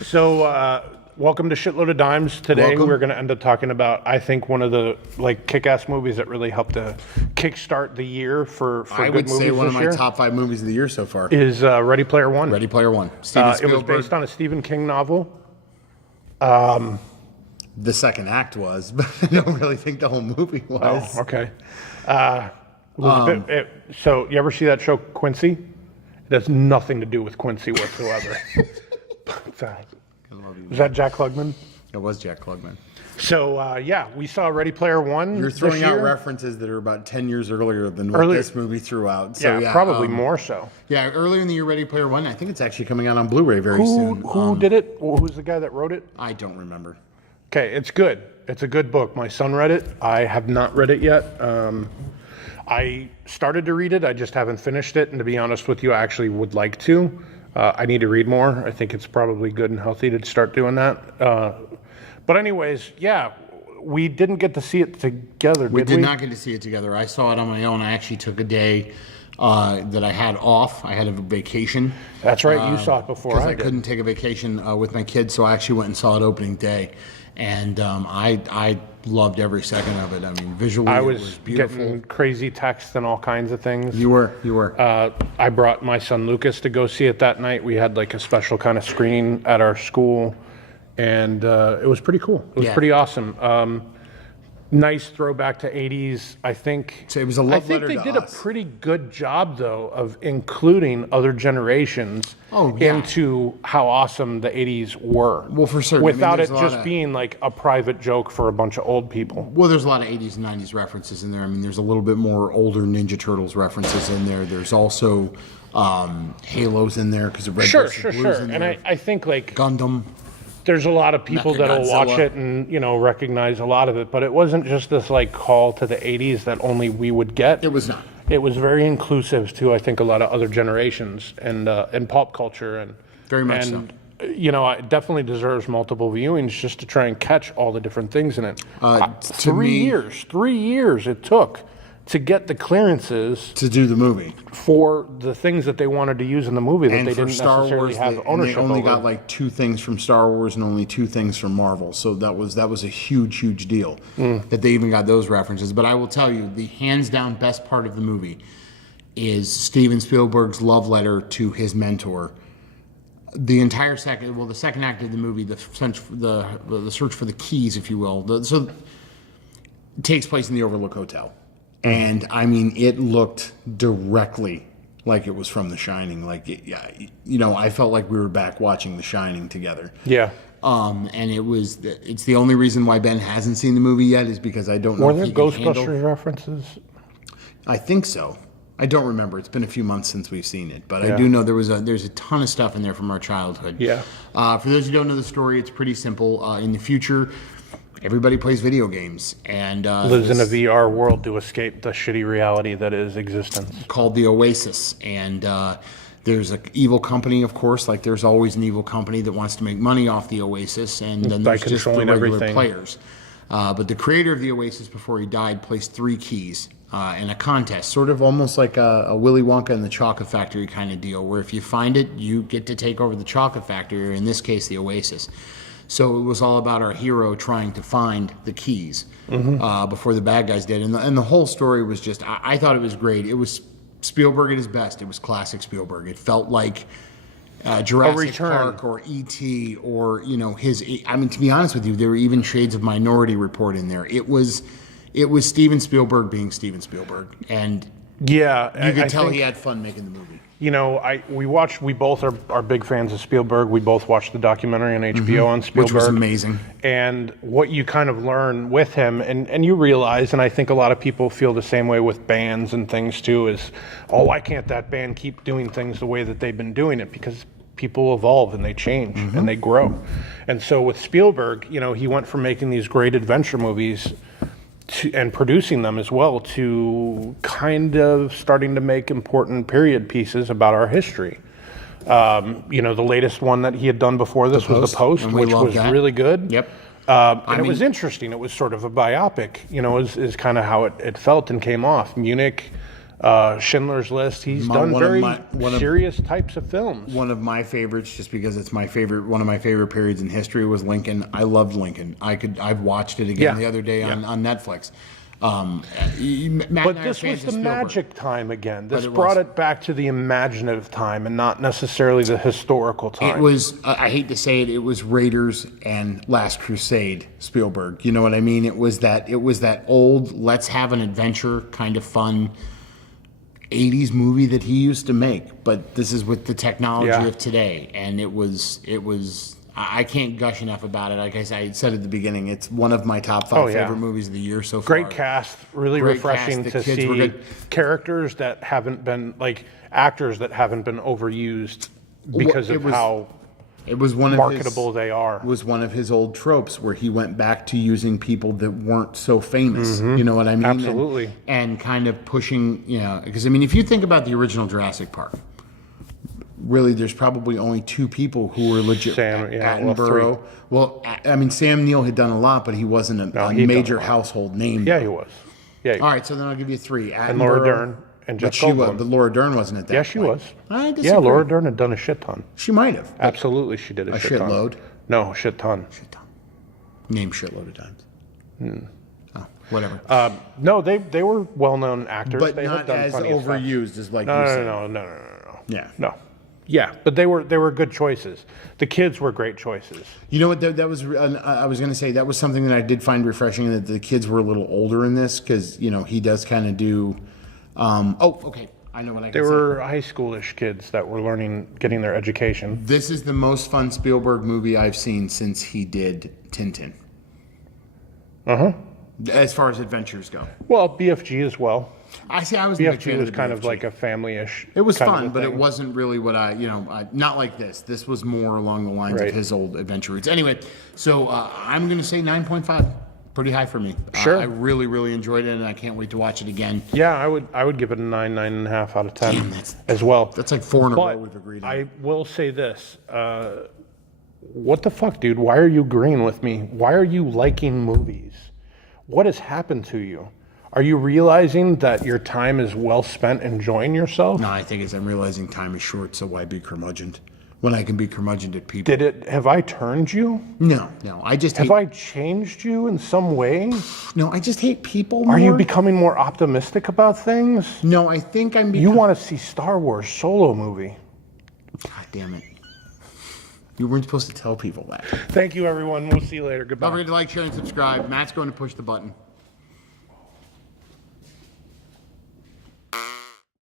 So, welcome to Shitload of Dimes. Today Welcome. we're going to end up talking about, I think, one of the kick-ass movies that really helped to kickstart the year for I good would movies say one this of my year. top 5 movies of the year so far. Is Ready Player One. Ready Player One. Steven It Spielberg. was based on a Stephen King novel. The second act was, but I don't really think the whole movie was. Oh, okay. So, you ever see that show Quincy? It has nothing to do with Quincy whatsoever. I love you. Was that Jack Klugman? It was Jack Klugman. So, yeah, we saw Ready Player One. You're this throwing out year. references that are about 10 years earlier than what this movie threw out. So, Yeah, probably more so. Yeah, earlier in the year, Ready Player One. I think it's actually coming out on Blu-ray very soon. Who did it? Who's the guy that wrote it? I don't remember. Okay, it's good. It's a good book. My son read it. I have not read it yet. I started to read it. I just haven't finished it. And to be honest with you, I actually would like to. I need to read more. I think it's probably good and healthy to start doing that. But anyways, yeah, we didn't get to see it together, did we? We did not get to see it together. I saw it on my own. I actually took a day that I had off. I had a vacation. That's right. You saw it before I because I did. couldn't take a vacation with my kids, so I actually went and saw it opening day, and I loved every second of it. I mean, visually, I it was was beautiful. getting crazy texts and all kinds of things. You were. I brought my son Lucas to go see it that night. We had like a special kind of screening at our school, and it was pretty cool. It was Yeah. pretty awesome. Nice throwback to 80s. I think. So it was a love I think letter they to did us. a pretty good job, though, of including other generations Oh, yeah. into how awesome the 80s were. Well, for certain. I mean, Without there's it a lot just of- being like a private joke for a bunch of old people. Well, there's a lot of 80s and 90s references in there. I mean, there's a little bit more older Ninja Turtles references in there. There's also Halos in there because of Red Sure. versus Blues in And there. I think like Gundam. there's a lot of people that'll watch Mechagodzilla. it and recognize a lot of it, but it wasn't just this like call to the 80s that only we would get. It was not. It was very inclusive to, I think, a lot of other generations and pop culture and Very much and, it definitely deserves multiple viewings just to try and catch all the different things in it. To 3 years it took to get the clearances To do the movie. for the things that they wanted to use in the movie that And they for didn't Star necessarily Wars, have they ownership only over. got like 2 things from Star Wars and only 2 things from Marvel. So that was a huge deal that they even got those references. But I will tell you, the hands down best part of the movie is Steven Spielberg's love letter to his mentor. The entire the second act of the movie, the search for the keys, if you will. It takes place in the Overlook Hotel. And I mean, it looked directly like it was from The Shining. I felt like we were back watching The Shining together. Yeah. And it's the only reason why Ben hasn't seen the movie yet is because I don't know Were if there he can Ghostbusters handle. references? I think so. I don't remember. It's been a few months since we've seen it, but Yeah. I do know there's a ton of stuff in there from our childhood. Yeah. For those who don't know the story, it's pretty simple. In the future, everybody plays video games and Lives in a VR world to escape the shitty reality that is existence. called the Oasis, and there's an evil company, of course, like there's always an evil company that wants to make money off the Oasis, and then By there's just the controlling regular everything. players. But the creator of the Oasis, before he died, placed 3 keys in a contest, sort of almost like a Willy Wonka and the Chocolate Factory kind of deal, where if you find it, you get to take over the Chocolate Factory, or in this case, the Oasis. So it was all about our hero trying to find the keys before the bad guys did. And the whole story was just, I thought it was great. It was Spielberg at his best. It was classic Spielberg. It felt like Jurassic Return. Park or E.T. or, I mean, to be honest with you, there were even shades of Minority Report in there. It was Steven Spielberg being Steven Spielberg. And Yeah. you could I tell think, he had fun making the movie. we both are big fans of Spielberg. We both watched the documentary on HBO on Spielberg. Which was amazing. And what you kind of learn with him, and you realize, and I think a lot of people feel the same way with bands and things too, is, why can't that band keep doing things the way that they've been doing it? Because people evolve and they change and they grow. And so with Spielberg, he went from making these great adventure movies and producing them as well to kind of starting to make important period pieces about our history. The latest one that he had done before this was The Post, and we which love was that. really good. Yep. And it was interesting. It was sort of a biopic, is kind of how it felt and came off. Munich, Schindler's List. He's My- done one of very my- one of- serious types of films. One of my favorites, just because it's my favorite, one of my favorite periods in history was Lincoln. I loved Lincoln. I've watched it again Yeah. the other day on Netflix. Matt and I But are this fans was of the Spielberg. magic time again. This it brought was. it back to the imaginative time and not necessarily the historical time. It was, I hate to say it, it was Raiders and Last Crusade Spielberg. You know what I mean? It was that old, let's have an adventure kind of fun 80s movie that he used to make. But this is with the technology Yeah. of today. And it was, I can't gush enough about it. Like I said at the beginning, it's one of my top 5 yeah. favorite movies of the year so far. Great cast, really Great refreshing cast. The to kids were see good. characters that haven't been, like, actors that haven't been overused because of how It was one of marketable they are. Was one of his old tropes where he went back to using people that weren't so famous. You know what I mean? Absolutely. And kind of pushing, because I mean, if you think about the original Jurassic Park, really, there's probably only 2 people who were legit. Sam, yeah, well, Attenborough. Well, I mean, Sam Neill had done a lot, but he wasn't a he'd done major a lot. household name. Yeah, he was. Yeah, All right, so then I'll give you 3. and Laura Attenborough, Dern and but Jeff Goldblum. but Laura Dern wasn't at that Yeah, she point. was. I disagree. Yeah, Laura Dern had done a shit ton. She might have. Absolutely, she did a shit ton. shitload? No, shit ton. Name shitload of times. Oh, whatever. No, they were well-known actors. but they not had done as plenty of stuff. overused as like you No, said. no. Yeah. No. Yeah, but they were good choices. The kids were great choices. You know what? That was. I was going to say that was something that I did find refreshing, that the kids were a little older in this, because he does kind of do. Okay. I know what I can They say. were high schoolish kids that were getting their education. This is the most fun Spielberg movie I've seen since he did Tintin. As far as adventures go. Well, BFG as well. I was a big BFG fan was of the kind of BFG. like a family-ish. It was kind of fun, a but it thing. wasn't really what not like this. This was more along the lines Right. of his old adventure roots. Anyway, so I'm going to say 9.5. Pretty high for me. Sure. I really, really enjoyed it, and I can't wait to watch it again. Yeah, I would give it a 9.5 out of 10 Damn, that's- as well. That's like 4 in a row But we've agreed on. I will say this. What the fuck, dude? Why are you agreeing with me? Why are you liking movies? What has happened to you? Are you realizing that your time is well spent enjoying yourself? No, I think I'm realizing time is short, so why be curmudgeoned when I can be curmudgeoned at people? Have I turned you? No, I just Have hate. I changed you in some way? No, I just hate people more. Are you becoming more optimistic about things? No, I think I'm. You want to see Star Wars solo movie. God damn it! You weren't supposed to tell people that. Thank you, everyone. We'll see you later. Goodbye. Don't forget to like, share, and subscribe. Matt's going to push the button.